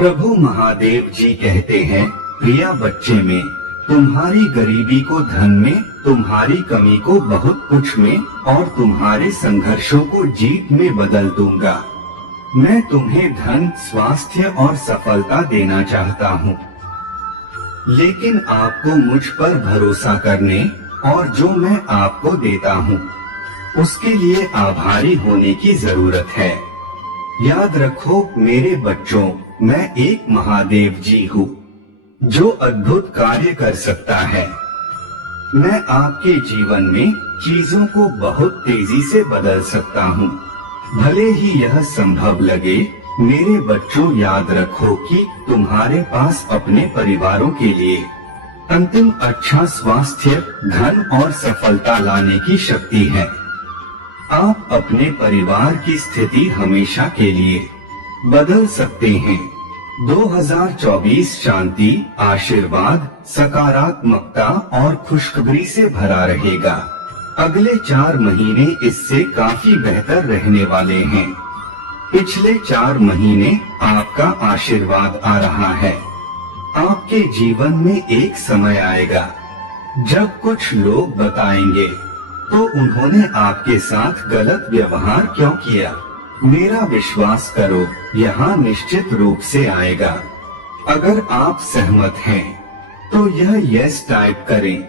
प्रभु महादेव जी कहते हैं, प्रिया बच्चे में तुम्हारी गरीबी को धन में, तुम्हारी कमी को बहुत कुछ में और तुम्हारे संघर्षों को जीत में बदल दूंगा। मैं तुम्हें धन, स्वास्थ्य और सफलता देना चाहता हूँ, लेकिन आपको मुझ पर भरोसा करने और जो मैं आपको देता हूँ उसके लिए आभारी होने की जरूरत है। याद रखो मेरे बच्चों, मैं एक महादेव जी हूँ जो अद्भुत कार्य कर सकता है। मैं आपके जीवन में चीजों को बहुत तेजी से बदल सकता हूँ। भले ही यह संभव लगे, मेरे बच्चों याद रखो कि तुम्हारे पास अपने परिवारों के लिए अंतिम अच्छा स्वास्थ्य, धन और सफलता लाने की शक्ति है। आप अपने परिवार की स्थिति हमेशा के लिए बदल सकते हैं। 2024 शांति, आशीर्वाद, सकारात्मकता और खुशखबरी से भरा रहेगा। अगले 4 महीने इससे काफी बेहतर रहने वाले हैं। पिछले 4 महीने आपका आशीर्वाद आ रहा है। आपके जीवन में एक समय आएगा जब कुछ लोग बताएंगे, तो उन्होंने आपके साथ गलत व्यवहार क्यों किया। मेरा विश्वास करो, यहाँ निश्चित रूप से आएगा। अगर आप सहमत हैं, तो यह यस टाइप करें।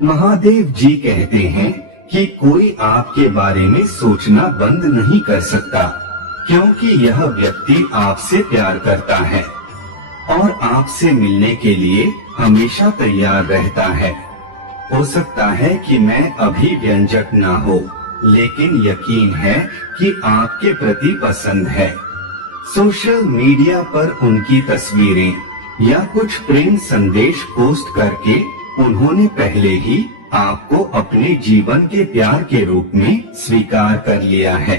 महादेव जी कहते हैं कि कोई आपके बारे में सोचना बंद नहीं कर सकता, क्योंकि यह व्यक्ति आपसे प्यार करता है और आपसे मिलने के लिए हमेशा तैयार रहता है। हो सकता है कि मैं अभी व्यंजक ना हो, लेकिन यकीन है कि आपके प्रति पसंद है। सोशल मीडिया पर उनकी तस्वीरें या कुछ प्रेम संदेश पोस्ट करके उन्होंने पहले ही आपको अपने जीवन के प्यार के रूप में स्वीकार कर लिया है।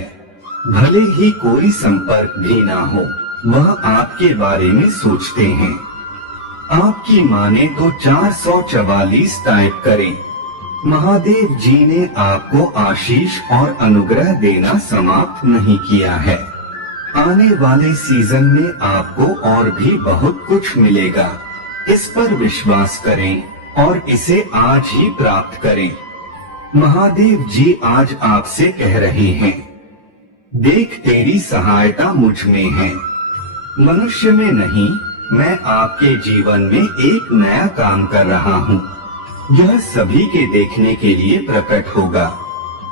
भले ही कोई संपर्क भी ना हो, वह आपके बारे में सोचते हैं। आपकी माने तो 444 टाइप करें। महादेव जी ने आपको आशीष और अनुग्रह देना समाप्त नहीं किया है। आने वाले सीजन में आपको और भी बहुत कुछ मिलेगा। इस पर विश्वास करें और इसे आज ही प्राप्त करें। महादेव जी आज आपसे कह रहे हैं, देख तेरी सहायता मुझ में है, मनुष्य में नहीं। मैं आपके जीवन में एक नया काम कर रहा हूँ। यह सभी के देखने के लिए प्रकट होगा।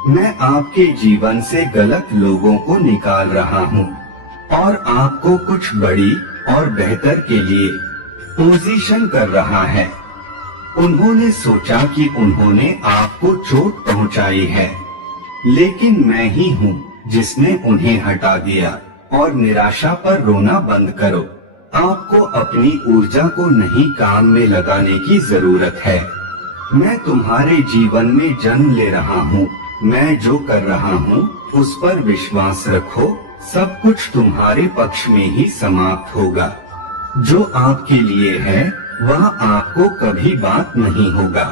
मैं आपके जीवन से गलत लोगों को निकाल रहा हूँ और आपको कुछ बड़ी और बेहतर के लिए पोजीशन कर रहा है। उन्होंने सोचा कि उन्होंने आपको चोट पहुँचाई है, लेकिन मैं ही हूँ जिसने उन्हें हटा दिया। और निराशा पर रोना बंद करो। आपको अपनी ऊर्जा को नहीं काम में लगाने की जरूरत है। मैं तुम्हारे जीवन में जन्म ले रहा हूँ। मैं जो कर रहा हूँ उस पर विश्वास रखो। सब कुछ तुम्हारे पक्ष में ही समाप्त होगा। जो आपके लिए है वह आपको कभी बात नहीं होगा।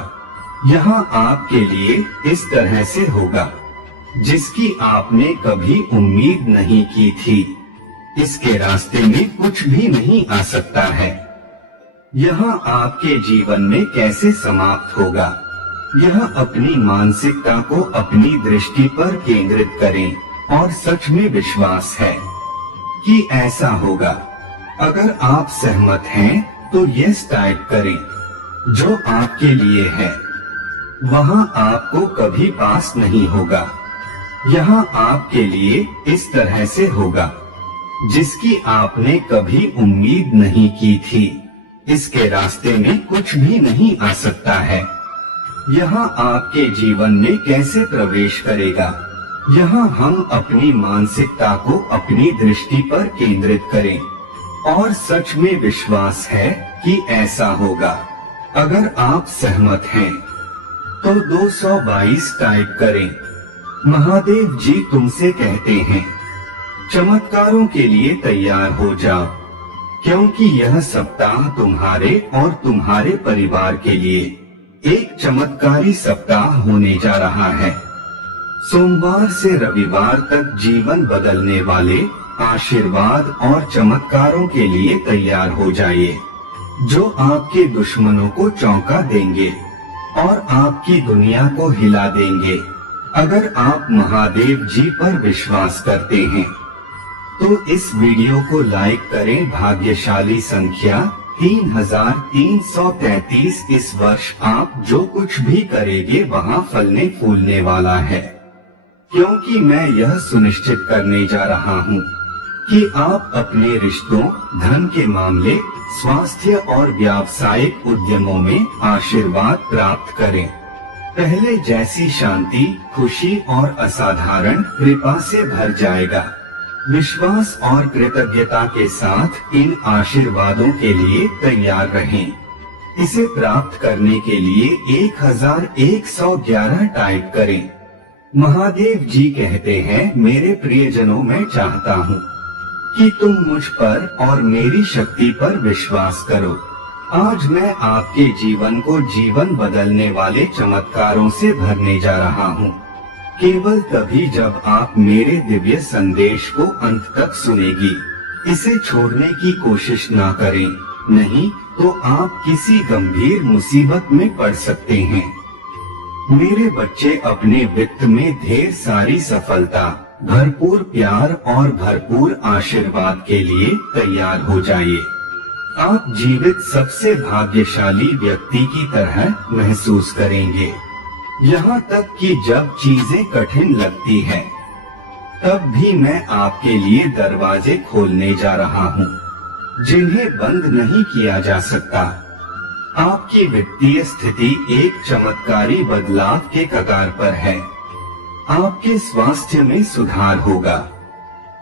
यहाँ आपके लिए इस तरह से होगा जिसकी आपने कभी उम्मीद नहीं की थी। इसके रास्ते में कुछ भी नहीं आ सकता है। यहाँ आपके जीवन में कैसे समाप्त होगा, यह अपनी मानसिकता को अपनी दृष्टि पर केंद्रित करें और सच में विश्वास है कि ऐसा होगा। अगर आप सहमत हैं तो यस टाइप करें। जो आपके लिए है वहाँ आपको कभी पास नहीं होगा। यहाँ आपके लिए इस तरह से होगा जिसकी आपने कभी उम्मीद नहीं की थी। इसके रास्ते में कुछ भी नहीं आ सकता है। यहाँ आपके जीवन में कैसे प्रवेश करेगा, यहाँ हम अपनी मानसिकता को अपनी दृष्टि पर केंद्रित करें और सच में विश्वास है कि ऐसा होगा। अगर आप सहमत हैं तो 222 टाइप करें। महादेव जी तुमसे कहते हैं, चमत्कारों के लिए तैयार हो जाओ, क्योंकि यह सप्ताह तुम्हारे और तुम्हारे परिवार के लिए एक चमत्कारी सप्ताह होने जा रहा है। सोमवार से रविवार तक जीवन बदलने वाले आशीर्वाद और चमत्कारों के लिए तैयार हो जाइए, जो आपके दुश्मनों को चौंका देंगे और आपकी दुनिया को हिला देंगे। अगर आप महादेव जी पर विश्वास करते हैं तो इस वीडियो को लाइक करें। भाग्यशाली संख्या 3333। इस वर्ष आप जो कुछ भी करेंगे वहाँ फलने फूलने वाला है, क्योंकि मैं यह सुनिश्चित करने जा रहा हूँ कि आप अपने रिश्तों, धन के मामले, स्वास्थ्य और व्यावसायिक उद्यमों में आशीर्वाद प्राप्त करें। पहले जैसी शांति, खुशी और असाधारण कृपा से भर जाएगा। विश्वास और कृतज्ञता के साथ इन आशीर्वादों के लिए तैयार रहें। इसे प्राप्त करने के लिए 1111 टाइप करें। महादेव जी कहते हैं, मेरे प्रियजनों, मैं चाहता हूँ कि तुम मुझ पर और मेरी शक्ति पर विश्वास करो। आज मैं आपके जीवन को जीवन बदलने वाले चमत्कारों से भरने जा रहा हूँ। केवल तभी जब आप मेरे दिव्य संदेश को अंत तक सुनेगी। इसे छोड़ने की कोशिश ना करें, नहीं तो आप किसी गंभीर मुसीबत में पड़ सकते हैं। मेरे बच्चे, अपने वित्त में ढेर सारी सफलता, भरपूर प्यार और भरपूर आशीर्वाद के लिए तैयार हो जाइए। आप जीवित सबसे भाग्यशाली व्यक्ति की तरह महसूस करेंगे। यहाँ तक कि जब चीजें कठिन लगती हैं, तब भी मैं आपके लिए दरवाजे खोलने जा रहा हूँ, जिन्हें बंद नहीं किया जा सकता। आपकी वित्तीय स्थिति एक चमत्कारी बदलाव के कगार पर है। आपके स्वास्थ्य में सुधार होगा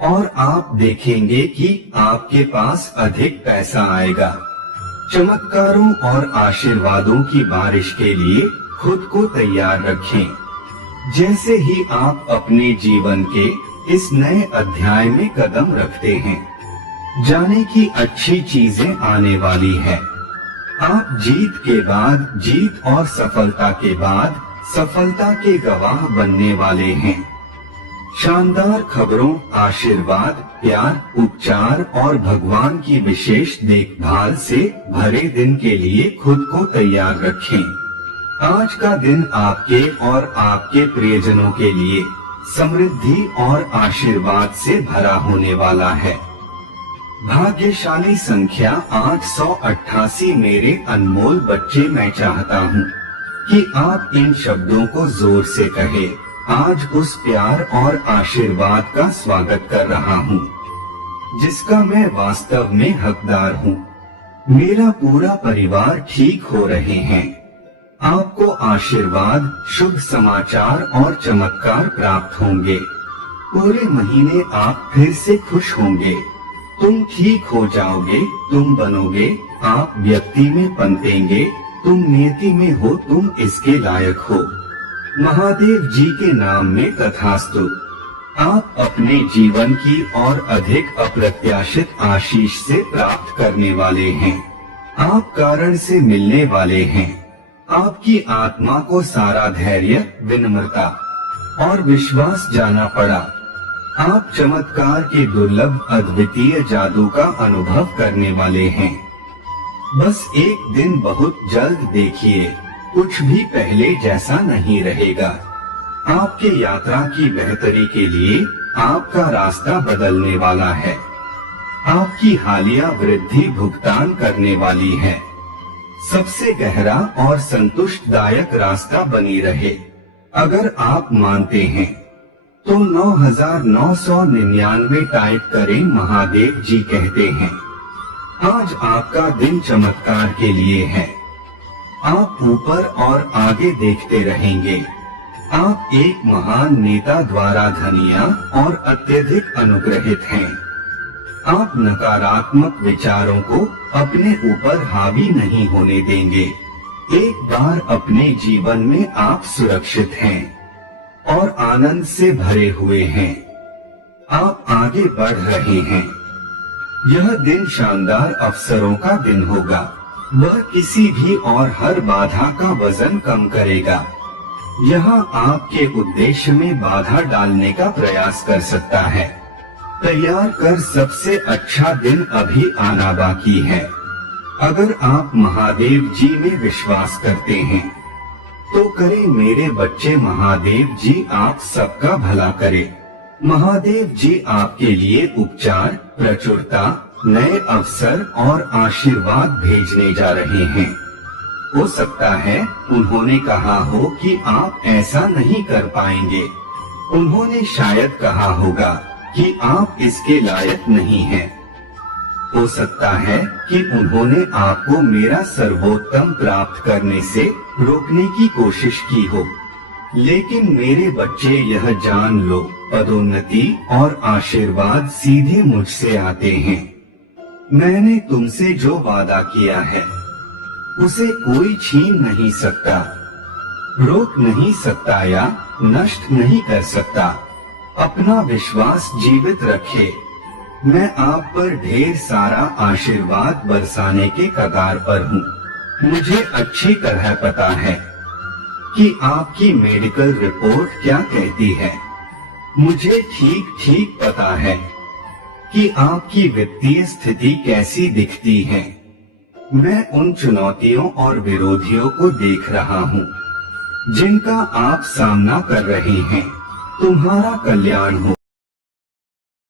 और आप देखेंगे कि आपके पास अधिक पैसा आएगा। चमत्कारों और आशीर्वादों की बारिश के लिए खुद को तैयार रखें। जैसे ही आप अपने जीवन के इस नए अध्याय में कदम रखते हैं, जाने की अच्छी चीजें आने वाली है। आप जीत के बाद जीत और सफलता के बाद सफलता के गवाह बनने वाले हैं। शानदार खबरों, आशीर्वाद, प्यार, उपचार और भगवान की विशेष देखभाल से भरे दिन के लिए खुद को तैयार रखें। आज का दिन आपके और आपके प्रियजनों के लिए समृद्धि और आशीर्वाद से भरा होने वाला है। भाग्यशाली संख्या 888। मेरे अनमोल बच्चे, मैं चाहता हूँ कि आप इन शब्दों को जोर से कहें। आज उस प्यार और आशीर्वाद का स्वागत कर रहा हूँ जिसका मैं वास्तव में हकदार हूँ। मेरा पूरा परिवार ठीक हो रहे हैं। आपको आशीर्वाद, शुभ समाचार और चमत्कार प्राप्त होंगे। पूरे महीने आप फिर से खुश होंगे। तुम ठीक हो जाओगे, तुम बनोगे, आप व्यक्ति में पनपेंगे, तुम नियति में हो, तुम इसके लायक हो। महादेव जी के नाम में तथास्तु। आप अपने जीवन की और अधिक अप्रत्याशित आशीष से प्राप्त करने वाले हैं। आप कारण से मिलने वाले हैं। आपकी आत्मा को सारा धैर्य, विनम्रता और विश्वास जाना पड़ा। आप चमत्कार के दुर्लभ अद्वितीय जादू का अनुभव करने वाले हैं। बस एक दिन बहुत जल्द देखिए, कुछ भी पहले जैसा नहीं रहेगा। आपके यात्रा की बेहतरी के लिए आपका रास्ता बदलने वाला है। आपकी हालिया वृद्धि भुगतान करने वाली है। सबसे गहरा और संतुष्टदायक रास्ता बनी रहे। अगर आप मानते हैं तो 9999 टाइप करें। महादेव जी कहते हैं, आज आपका दिन चमत्कार के लिए है। आप ऊपर और आगे देखते रहेंगे। आप एक महान नेता द्वारा धनिया और अत्यधिक अनुग्रहित हैं। आप नकारात्मक विचारों को अपने ऊपर हावी नहीं होने देंगे। एक बार अपने जीवन में आप सुरक्षित हैं और आनंद से भरे हुए हैं। आप आगे बढ़ रहे हैं। यह दिन शानदार अवसरों का दिन होगा। वह किसी भी और हर बाधा का वजन कम करेगा। यहाँ आपके उद्देश्य में बाधा डालने का प्रयास कर सकता है, तैयार कर सबसे अच्छा दिन अभी आना बाकी है। अगर आप महादेव जी में विश्वास करते हैं तो करें मेरे बच्चे, महादेव जी आप सबका भला करे। महादेव जी आपके लिए उपचार, प्रचुरता, नए अवसर और आशीर्वाद भेजने जा रहे हैं। हो सकता है उन्होंने कहा हो कि आप ऐसा नहीं कर पाएंगे। उन्होंने शायद कहा होगा कि आप इसके लायक नहीं हैं। हो सकता है कि उन्होंने आपको मेरा सर्वोत्तम प्राप्त करने से रोकने की कोशिश की हो। लेकिन मेरे बच्चे यह जान लो, पदोन्नति और आशीर्वाद सीधे मुझसे आते हैं। मैंने तुमसे जो वादा किया है उसे कोई छीन नहीं सकता, रोक नहीं सकता या नष्ट नहीं कर सकता। अपना विश्वास जीवित रखे। मैं आप पर ढेर सारा आशीर्वाद बरसाने के कगार पर हूँ। मुझे अच्छी तरह पता है कि आपकी मेडिकल रिपोर्ट क्या कहती है। मुझे ठीक ठीक पता है कि आपकी वित्तीय स्थिति कैसी दिखती है। मैं उन चुनौतियों और विरोधियों को देख रहा हूँ जिनका आप सामना कर रहे हैं। तुम्हारा कल्याण हो।